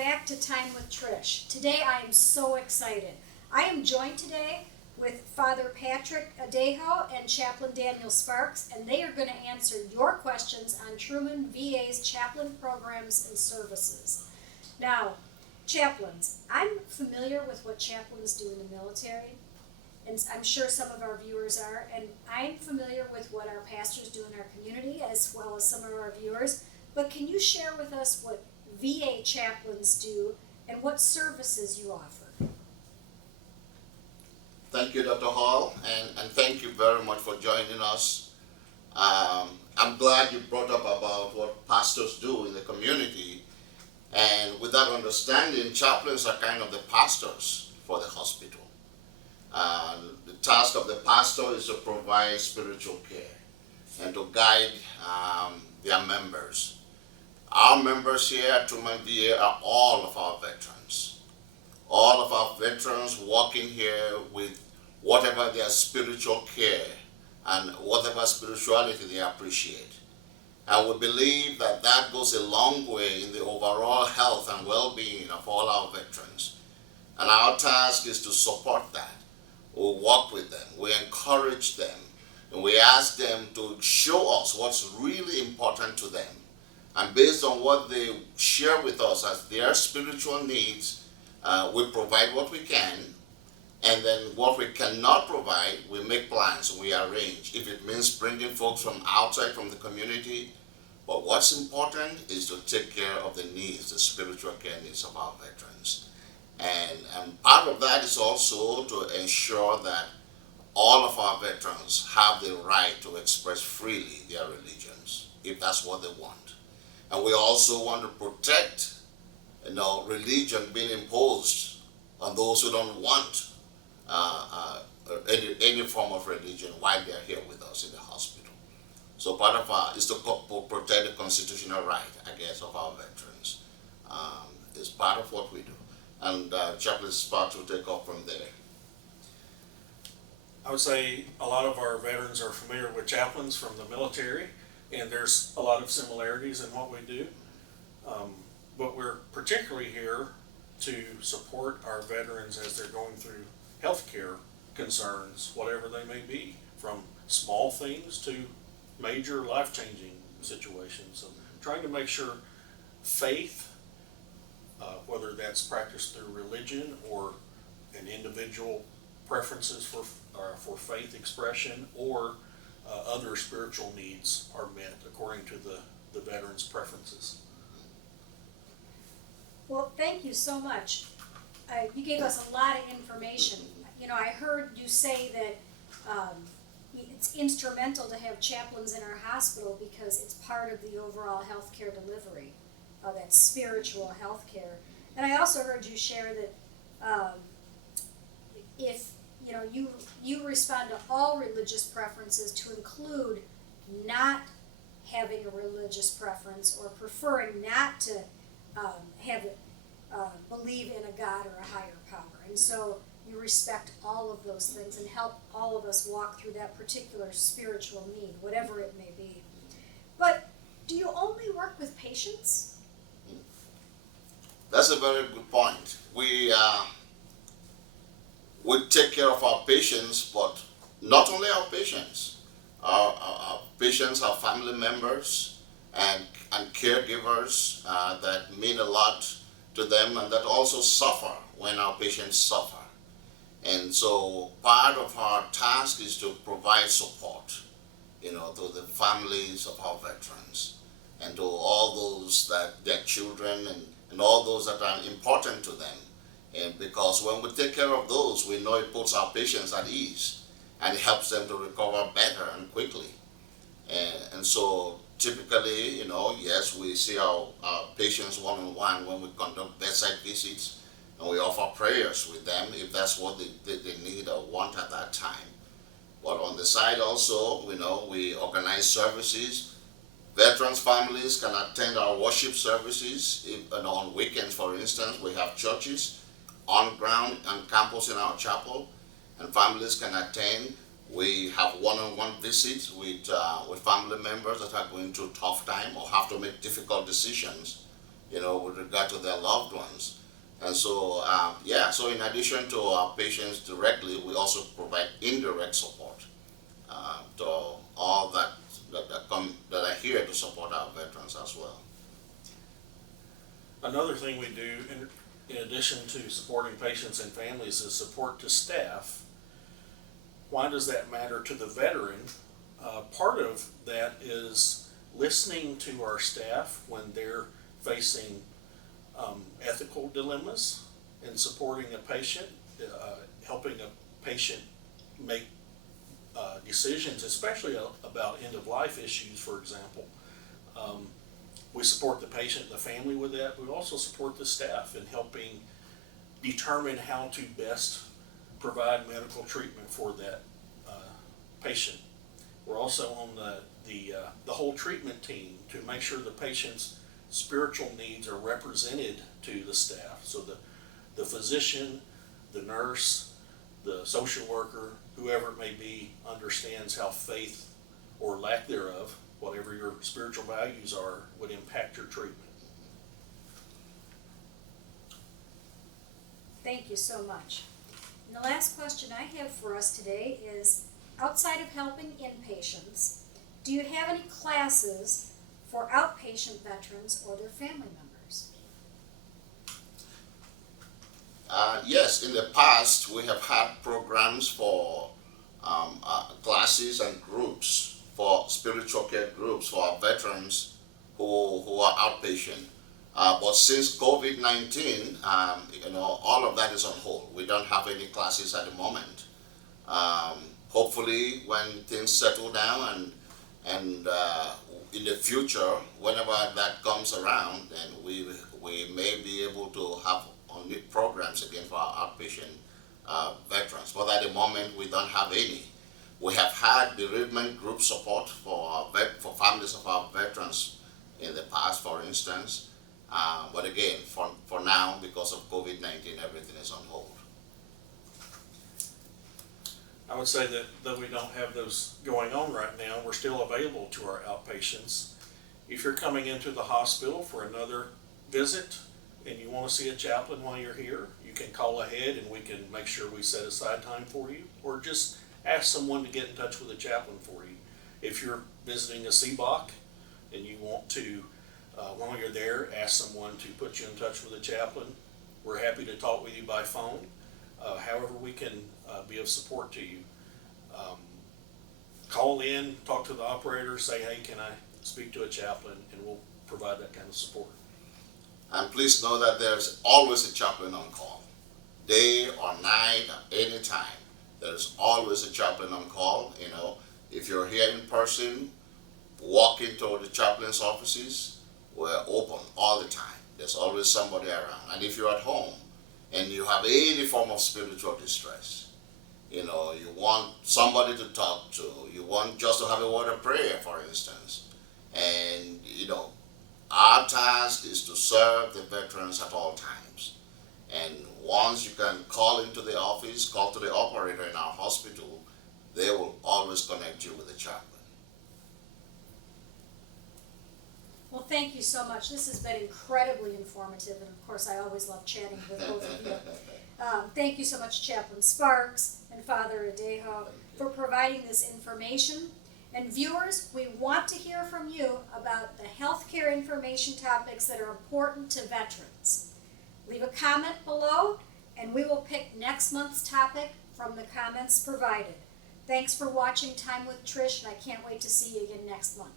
back to Time with Trish. Today I am so excited. I am joined today with Father Patrick Adejoh and Chaplain Daniel Sparks, and they are going to answer your questions on Truman VA's chaplain programs and services. Now, chaplains, I'm familiar with what chaplains do in the military, and I'm sure some of our viewers are, and I'm familiar with what our pastors do in our community as well as some of our viewers, but can you share with us what VA chaplains do and what services you offer? Thank you, Dr. Hall, and thank you very much for joining us. I'm glad you brought up about what pastors do in the community, and with that understanding, chaplains are kind of the pastors for the hospital. The task of the pastor is to provide spiritual care and to guide their members. Our members here at Truman VA are all of our veterans. All of our veterans working here with whatever their spiritual care and whatever spirituality they appreciate. And we believe that that goes a long way in the overall health and well-being of all our veterans. And our task is to support that. We work with them, we encourage them, and we ask them to show us what's really important to them. And based on what they share with us as their spiritual needs, we provide what we can, and then what we cannot provide, we make plans, we arrange. If it means bringing folks from outside, from the community, but what's important is to take care of the needs, the spiritual care needs of our veterans. And part of that is also to ensure that all of our veterans have the right to express freely their religions, if that's what they want. And we also want to protect, religion being imposed on those who don't want any form of religion while they're here with us in the hospital. So part of our is to protect the constitutional right, I guess, of our veterans. It's part of what we do. And Chaplain Sparks will take off from there. I would say a lot of our veterans are familiar with chaplains from the military, and there's a lot of similarities in what we do. But we're particularly here to support our veterans as they're going through healthcare concerns, whatever they may be, from small things to major life-changing situations. So trying to make sure faith, whether that's practiced through religion or an individual preferences for faith expression or other spiritual needs are met according to the veterans' preferences. Well, thank you so much. You gave us a lot of information. I heard you say that it's instrumental to have chaplains in our hospital because it's part of the overall healthcare delivery, that spiritual healthcare. And I also heard you share that if you respond to all religious preferences to include not having a religious preference or preferring not to believe in a God or a higher power. And so you respect all of those things and help all of us walk through that particular spiritual need, whatever it may be. But do you only work with patients? That's a very good point. We take care of our patients, but not only our patients. Our patients are family members and caregivers that mean a lot to them and that also suffer when our patients suffer. And so part of our task is to provide support, to the families of our veterans and to all those that their children and all those that are important to them. And because when we take care of those, we know it puts our patients at ease and it helps them to recover better and quickly. And so typically, yes, we see our patients one-on-one when we conduct bedside visits, and we offer prayers with them if that's what they need or want at that time. But on the side also, we organize services. Veterans families can attend our worship services. On weekends, for instance, we have churches on ground and campus in our chapel, and families can attend. We have one-on-one visits with family members that are going through tough time or have to make difficult decisions. with regard to their loved ones. And so, so in addition to our patients directly, we also provide indirect support to all that are here to support our veterans as well. Another thing we do in addition to supporting patients and families is support to staff. Why does that matter to the veteran? Part of that is listening to our staff when they're facing ethical dilemmas and supporting a patient, helping a patient make decisions, especially about end-of-life issues, for example. We support the patient and the family with that. We also support the staff in helping determine how to best provide medical treatment for that patient. We're also on the whole treatment team to make sure the patient's spiritual needs are represented to the staff. So the physician, the nurse, the social worker, whoever it may be, understands how faith or lack thereof, whatever your spiritual values are, would impact your treatment. Thank you so much. And the last question I have for us today is, outside of helping inpatients, do you have any classes for outpatient veterans or their family members? Yes, in the past we have had programs for classes and groups, for spiritual care groups for our veterans who are outpatient. But since COVID-19, all of that is on hold. We don't have any classes at the moment. Hopefully, when things settle down and in the future, whenever that comes around, then we may be able to have programs again for our outpatient veterans. But at the moment, we don't have any. We have had bereavement group support for families of our veterans in the past, for instance. But again, for now, because of COVID-19, everything is on hold. I would say that though we don't have those going on right now, we're still available to our outpatients. If you're coming into the hospital for another visit and you want to see a chaplain while you're here, you can call ahead and we can make sure we set aside time for you, or just ask someone to get in touch with a chaplain for you. If you're visiting a CBOC and you want to, while you're there, ask someone to put you in touch with a chaplain, we're happy to talk with you by phone. However we can be of support to you. Call in, talk to the operator, say, hey, can I speak to a chaplain, and we'll provide that kind of support. And please know that there's always a chaplain on call, day or night, at any time. There's always a chaplain on call. If you're here in person, walk into the chaplain's offices. We're open all the time. There's always somebody around. And if you're at home and you have any form of spiritual distress, you want somebody to talk to, you want just to have a word of prayer, for instance. And, our task is to serve the veterans at all times. And once you can call into the office, call to the operator in our hospital, they will always connect you with the chaplain. Well, thank you so much. This has been incredibly informative, and of course I always love chatting with both of you. Thank you so much, Chaplain Sparks and Father Adejoh, for providing this information. And viewers, we want to hear from you about the healthcare information topics that are important to veterans. Leave a comment below, and we will pick next month's topic from the comments provided. Thanks for watching Time with Trish, and I can't wait to see you again next month.